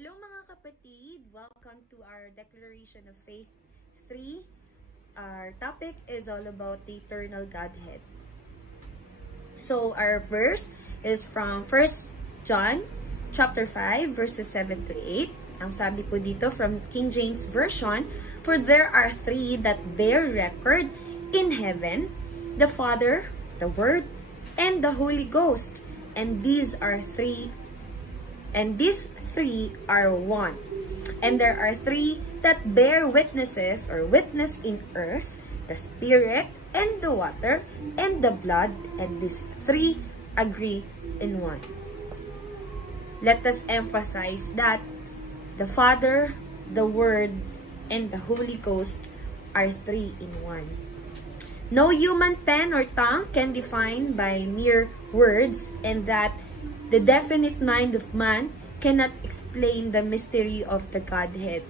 Hello mga kapatid! Welcome to our Declaration of Faith 3. Our topic is all about the eternal Godhead. So our verse is from 1 John chapter 5 verses 7 to 8. Ang sabi po dito from King James Version, "For there are three that bear record in heaven, the Father, the Word, and the Holy Ghost. And these three are one. And there are three that bear witnesses or witness in earth, the Spirit, and the water, and the blood, and these three agree in one." Let us emphasize that the Father, the Word, and the Holy Ghost are three in one. No human pen or tongue can define by mere words, and that the definite mind of man cannot explain the mystery of the Godhead.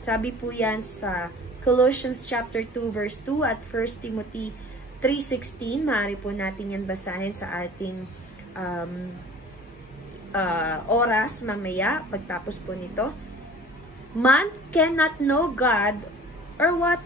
Sabi po yan sa Colossians chapter 2 verse 2 at 1 Timothy 3:16. Maaari po natin yan basahin sa ating oras mamaya pagtapos po nito. Man cannot know God or what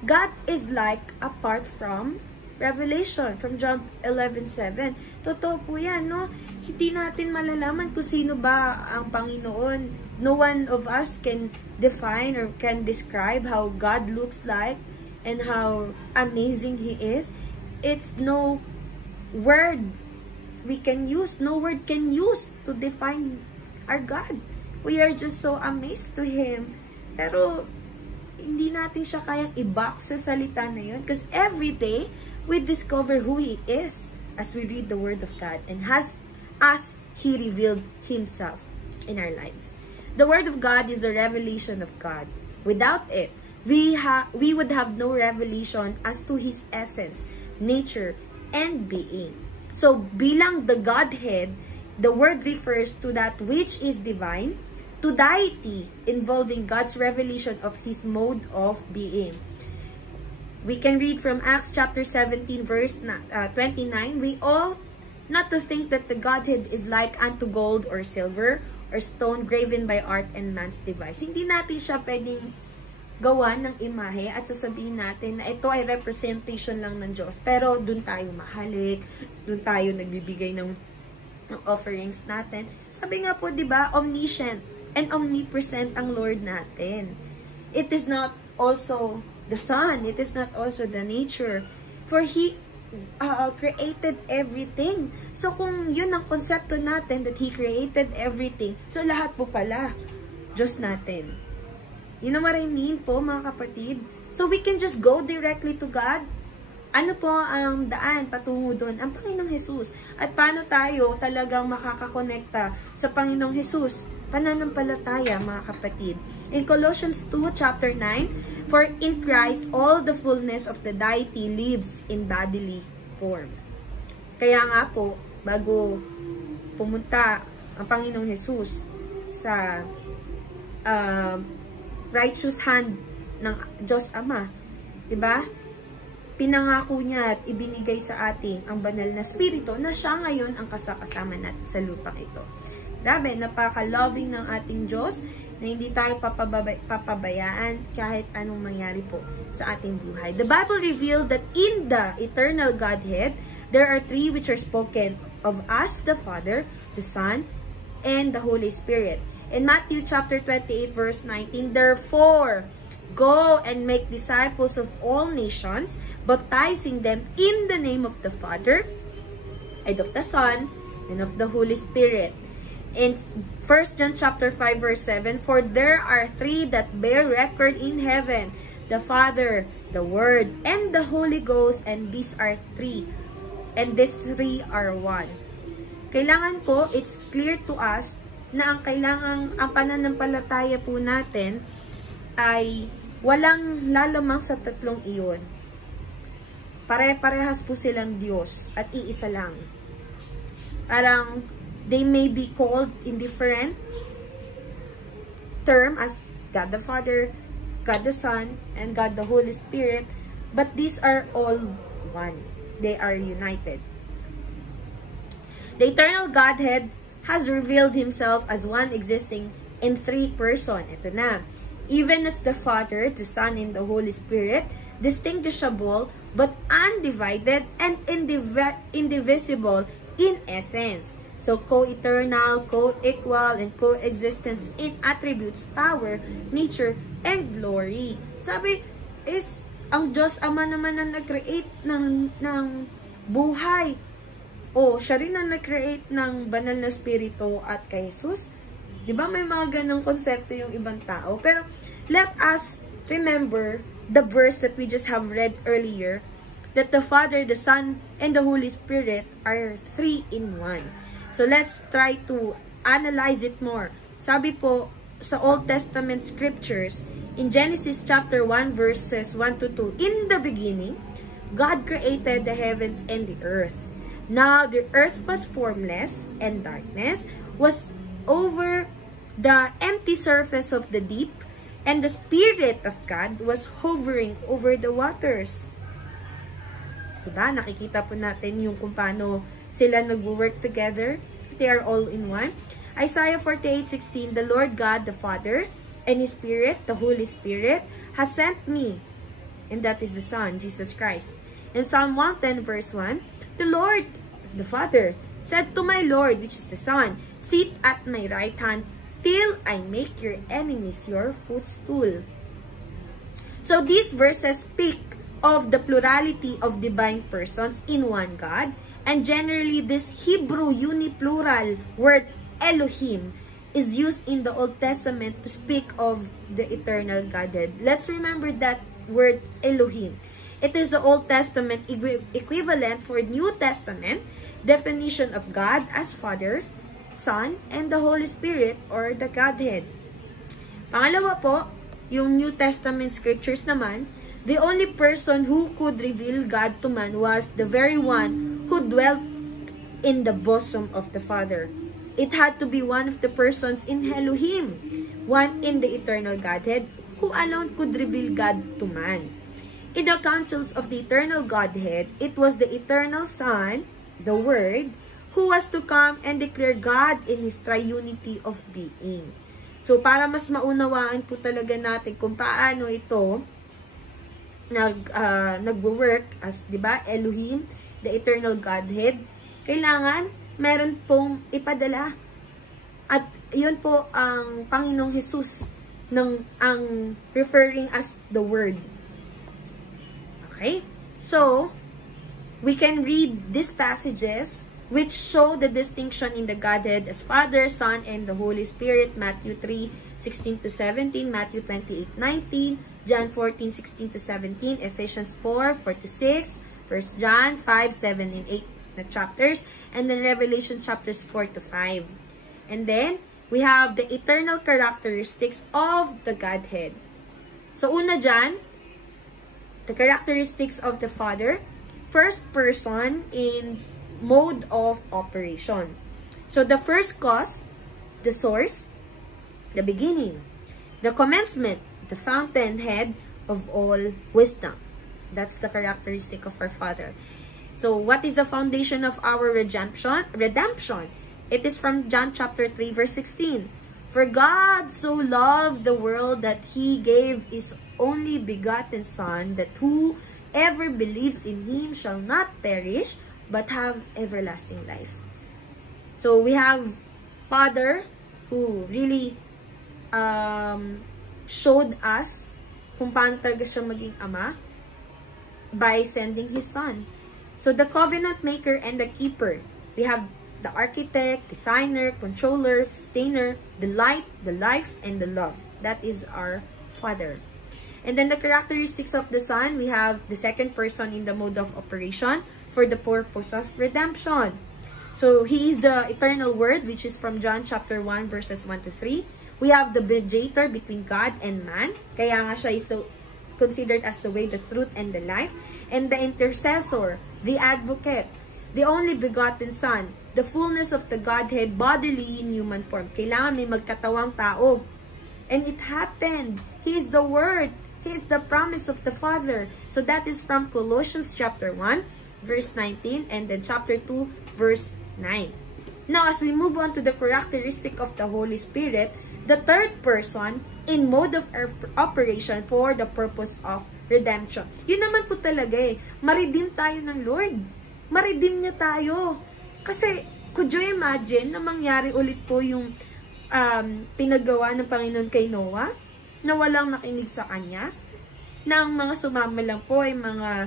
God is like apart from Revelation, from John 11:7. Totoo po yan, no? Hindi natin malalaman kung sino ba ang Panginoon. No one of us can define or can describe how God looks like and how amazing He is. It's no word we can use, no word can use to define our God. We are just so amazed to Him. Pero hindi natin siya kayang i-box sa salita na yun. Because every day, we discover who He is as we read the Word of God and as He revealed Himself in our lives. The Word of God is the revelation of God. Without it, we would have no revelation as to His essence, nature, and being. So, bilang the Godhead, the word refers to that which is divine, to deity, involving God's revelation of His mode of being. We can read from Acts chapter 17 verse 29. We ought not to think that the Godhead is like unto gold or silver or stone graven by art and man's device. Hindi natin siya pwedeng gawa ng imahe at sasabihin natin na ito ay representation lang ng Diyos. Pero dun tayo mahalik, dun tayo nagbibigay ng offerings natin. Sabi nga po, di ba, omniscient and omnipresent ang Lord natin. It is not also the Son. It is not also the nature. For He created everything. So, kung yun ang konsepto natin, that He created everything, so lahat po pala, Diyos natin. You know what I mean po, mga kapatid? So, we can just go directly to God. Ano po ang daan patungo doon? Ang Panginoong Jesus. At paano tayo talagang makakakonekta sa Panginoong Jesus? Pananampalataya, mga kapatid. In Colossians 2, chapter 9, "For in Christ all the fullness of the deity lives in bodily form." Kaya nga po, bago pumunta ang Panginoong Jesus sa righteous hand ng Diyos Ama, diba? Pinangako niya at ibinigay sa atin ang banal na spirito na siya ngayon ang kasama natin sa lupang ito. Grabe, napaka-loving ng ating Diyos na hindi tayo papabayaan kahit anong mangyari po sa ating buhay. The Bible revealed that in the eternal Godhead, there are three which are spoken of us, the Father, the Son, and the Holy Spirit. In Matthew chapter 28 verse 19, "Therefore, go and make disciples of all nations, baptizing them in the name of the Father, and of the Son, and of the Holy Spirit." In 1 John chapter 5 verse 7, "For there are three that bear record in heaven, the Father, the Word, and the Holy Ghost, and these three are one." Kailangan po, it's clear to us na ang pananampalataya po natin ay walang lalamang sa tatlong iyon. Pare-parehas po silang Diyos at iisa lang. Parang they may be called in different term as God the Father, God the Son, and God the Holy Spirit, but these are all one. They are united. The eternal Godhead has revealed Himself as one existing in three person. Ito na. Even as the Father, the Son, and the Holy Spirit, distinguishable but undivided and indivisible in essence. So, co-eternal, co-equal, and co-existence in attributes, power, nature, and glory. Sabi, is ang Diyos Ama naman ang nag-create ng buhay. O, siya rin ang nag-create ng banal na spirito at kay Jesus. Diba may mga ganong konsepto yung ibang tao? Pero, let us remember the verse that we just have read earlier, that the Father, the Son, and the Holy Spirit are three in one. So, let's try to analyze it more. Sabi po, sa Old Testament scriptures, in Genesis chapter 1, verses 1 to 2, in the beginning, God created the heavens and the earth. Now, the earth was formless, and darkness was over the empty surface of the deep, and the Spirit of God was hovering over the waters. Diba? Nakikita po natin yung kung paano sila nag-work together. They are all in one. Isaiah 48:16, the Lord God, the Father, and His Spirit, the Holy Spirit, has sent me. And that is the Son, Jesus Christ. In Psalm 110 verse 1, the Lord, the Father, said to my Lord, which is the Son, sit at my right hand till I make your enemies your footstool. So these verses speak of the plurality of divine persons in one God, and generally this Hebrew uniplural word Elohim is used in the Old Testament to speak of the eternal Godhead. Let's remember that word Elohim. It is the Old Testament equivalent for New Testament definition of God as Father, Son, and the Holy Spirit or the Godhead. Pangalawa po, yung New Testament scriptures naman, the only person who could reveal God to man was the very one who dwelt in the bosom of the Father. It had to be one of the persons in Elohim, one in the eternal Godhead, who alone could reveal God to man. In the councils of the eternal Godhead, it was the eternal Son, the Word, who was to come and declare God in His triunity of being. So, para mas maunawaan po talaga natin kung paano ito nag-work as, di ba, Elohim, the eternal Godhead, kailangan meron pong ipadala. At yun po ang Panginoong Jesus ang referring as the Word. Okay? So, we can read these passages which show the distinction in the Godhead as Father, Son, and the Holy Spirit. Matthew 3:16-17, Matthew 28:19, John 14:16-17, Ephesians 4:4-6, 1 John 5:7 and 8 na chapters, and then Revelation chapters 4-5. And then, we have the eternal characteristics of the Godhead. So, una dyan, the characteristics of the Father, first person in mode of operation. So, the first cause, the source, the beginning, the commencement, the fountainhead of all wisdom. That's the characteristic of our Father. So, what is the foundation of our redemption? It is from John chapter 3, verse 16. For God so loved the world that He gave His only begotten Son, that whoever believes in Him shall not perish, but have everlasting life. So, we have Father who really showed us kung paano talaga siya maging Ama by sending His Son. So, the covenant maker and the keeper. We have the architect, designer, controller, sustainer, the light, the life, and the love. That is our Father. And then the characteristics of the Son, we have the second person in the mode of operation for the purpose of redemption. So, He is the eternal Word, which is from John chapter 1, verses 1-3. We have the mediator between God and man. Kaya nga siya is considered as the way, the truth, and the life. And the intercessor, the advocate, the only begotten Son, the fullness of the Godhead bodily in human form. Kailangan may magkatawang tao. And it happened. He is the Word. He is the promise of the Father. So that is from Colossians chapter 1, verse 19, and then chapter 2, verse 9. Now, as we move on to the characteristic of the Holy Spirit, the third person in mode of operation for the purpose of redemption. Yun naman po talaga eh. Ma-redeem tayo ng Lord. Ma-redeem niya tayo. Kasi, could you imagine na mangyari ulit po yung pinagawa ng Panginoon kay Noah? Na walang nakinig sa kanya? Na ang mga sumama lang po ay mga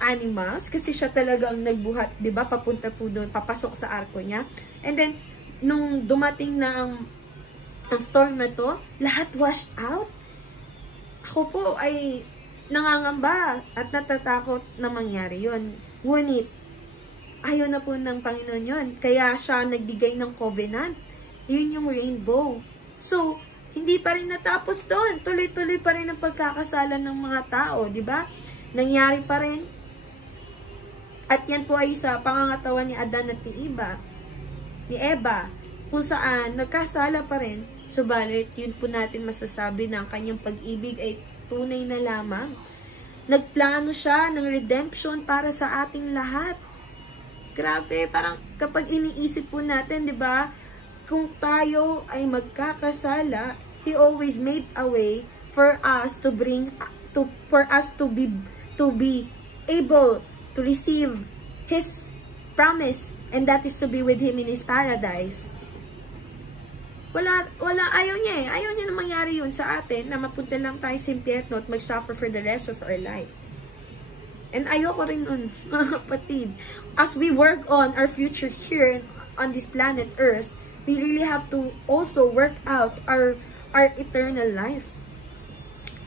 animals, kasi siya talagang nagbuhat, 'di ba? Papunta po doon, papasok sa arko niya. And then nung dumating na ang storm na to, lahat washed out. Ako po ay nangangamba at natatakot na mangyari 'yon. Ngunit ayaw na po ng Panginoon 'yon. Kaya siya nagbigay ng covenant. 'Yun yung rainbow. So, hindi pa rin natapos doon. Tuloy-tuloy pa rin ang pagkakasala ng mga tao, 'di ba? Nangyari pa rin. At yan po ay sa pangangatawan ni Adan at ni Eva, kung saan nagkasala pa rin. Subalit, yun po natin masasabi na ang kanyang pag-ibig ay tunay na lamang. Nagplano siya ng redemption para sa ating lahat. Grabe, parang kapag iniisip po natin, di ba, kung tayo ay magkakasala, He always made a way for us to be able to receive His promise, and that is to be with Him in His paradise. Ayaw niya eh. Ayaw niya na mangyari yun sa atin, na mapunta lang tayo sa impyerno at mag-suffer for the rest of our life. And ayoko rin nun, mga kapatid. As we work on our future here on this planet Earth, we really have to also work out our eternal life.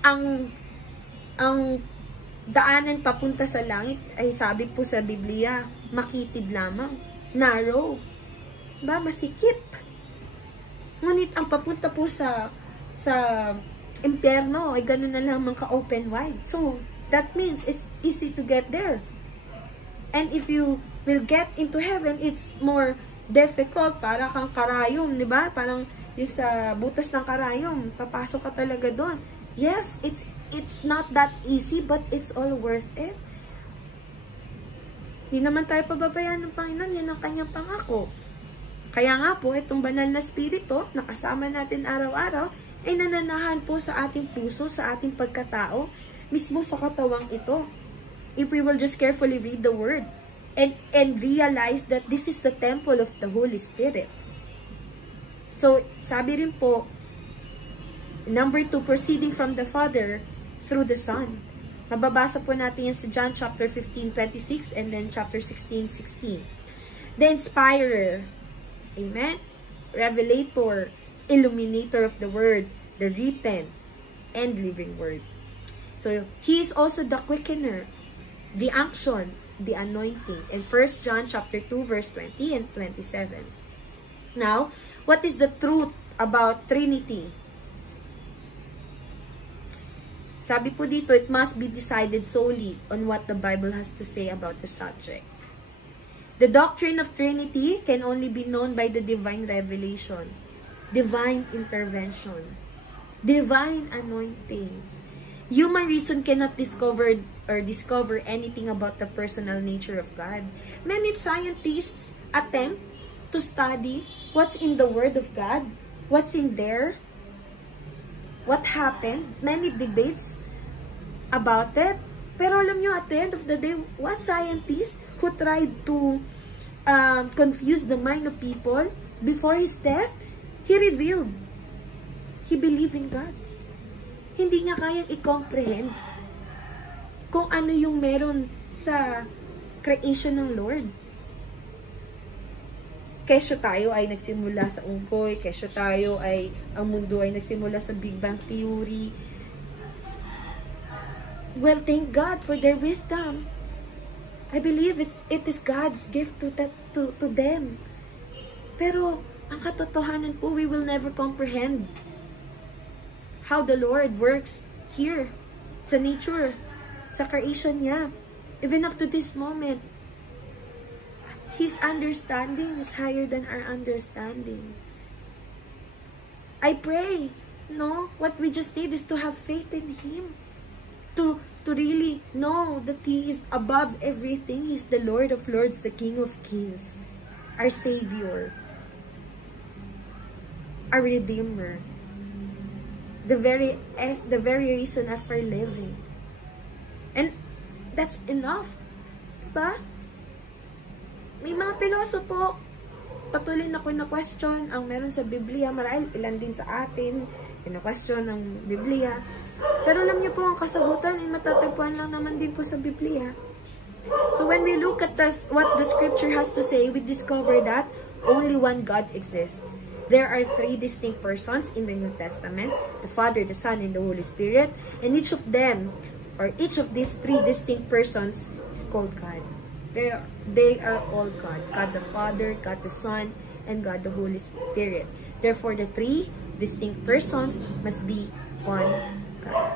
Ang daanan papunta sa langit ay sabi po sa Biblia, makitid lamang, narrow, ba, masikip. Ngunit ang papunta po sa impyerno ay ganun na lamang ka-open wide. So, that means it's easy to get there. And if you will get into heaven, it's more difficult. Para kang karayom, di ba? Parang yung sa butas ng karayom, papasok ka talaga doon. Yes, it's not that easy, but it's all worth it. Hindi naman tayo pababayaan ng Panginoon, yan ang kanyang pangako. Kaya nga po, itong banal na spirito, na kasama natin araw-araw, ay nananahan po sa ating puso, sa ating pagkatao, mismo sa katawang ito. If we will just carefully read the Word, and realize that this is the temple of the Holy Spirit. So, sabi rin po, number 2, proceeding from the Father through the Son. Mababasa po natin yan sa John chapter 15:26 and then chapter 16:16. The Inspirer, amen? Revelator, Illuminator of the Word, the written and living Word. So, He is also the Quickener, the Unction, the Anointing. In 1 John chapter 2 verse 20 and 27. Now, what is the truth about Trinity? Sabi po dito, it must be decided solely on what the Bible has to say about the subject. The doctrine of Trinity can only be known by the divine revelation, divine intervention, divine anointing. Human reason cannot discover anything about the personal nature of God. Many scientists attempt to study what's in the Word of God, what's in there, what happened, many debates about it. Pero alam nyo, at the end of the day, one scientist who tried to confuse the mind of people before his death, he revealed, he believed in God. Hindi niya kayang i-comprehend kung ano yung meron sa creation ng Lord. Kesyo tayo ay nagsimula sa unggoy, kesyo tayo ay, ang mundo ay nagsimula sa Big Bang Theory. Well, thank God for their wisdom. I believe it is God's gift to them. Pero, ang katotohanan po, we will never comprehend how the Lord works here, sa nature, sa creation niya. Even up to this moment, His understanding is higher than our understanding. I pray, no, what we just need is to have faith in Him. To really know that He is above everything. He's the Lord of Lords, the King of Kings. our Savior, our Redeemer, the very reason of our living. And that's enough. Diba? May mga pilosopo, patuloy na question ang meron sa Biblia. Marahil ilan din sa atin, question ng Biblia. Pero alam niyo po, ang kasagutan ay matatagpuan lang naman din po sa Biblia. So when we look at what the scripture has to say, we discover that only one God exists. There are 3 distinct persons in the New Testament, the Father, the Son, and the Holy Spirit. And each of them, or each of these 3 distinct persons is called God. They are all God. God the Father, God the Son, and God the Holy Spirit. Therefore, the 3 distinct persons must be one God.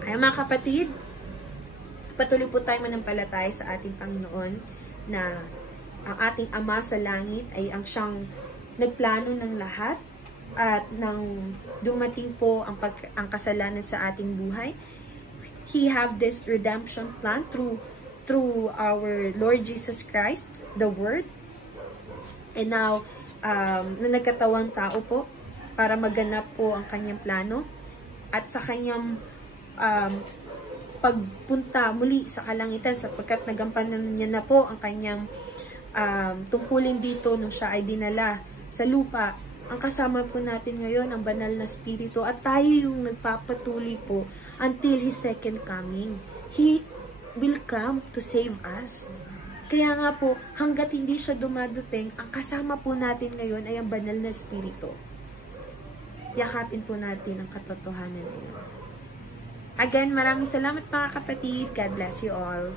Kaya mga kapatid, patuloy po tayo manampalataya sa ating Panginoon na ang ating Ama sa langit ay ang siyang nagplano ng lahat at nang dumating po ang kasalanan sa ating buhay, He have this redemption plan through our Lord Jesus Christ, the Word. And now, na nagkatawang tao po para maganap po ang kanyang plano at sa kanyang pagpunta muli sa kalangitan sapagkat nagampanan niya na po ang kanyang tungkulin dito nung siya ay dinala sa lupa. Ang kasama po natin ngayon ang banal na Espiritu at tayo yung nagpapatuloy po until His second coming. He will come to save us. Kaya nga po, hanggat hindi siya dumadating, ang kasama po natin ngayon ay ang banal na Espiritu. Yakapin po natin ang katotohanan na yun. Again, maraming salamat mga kapatid. God bless you all.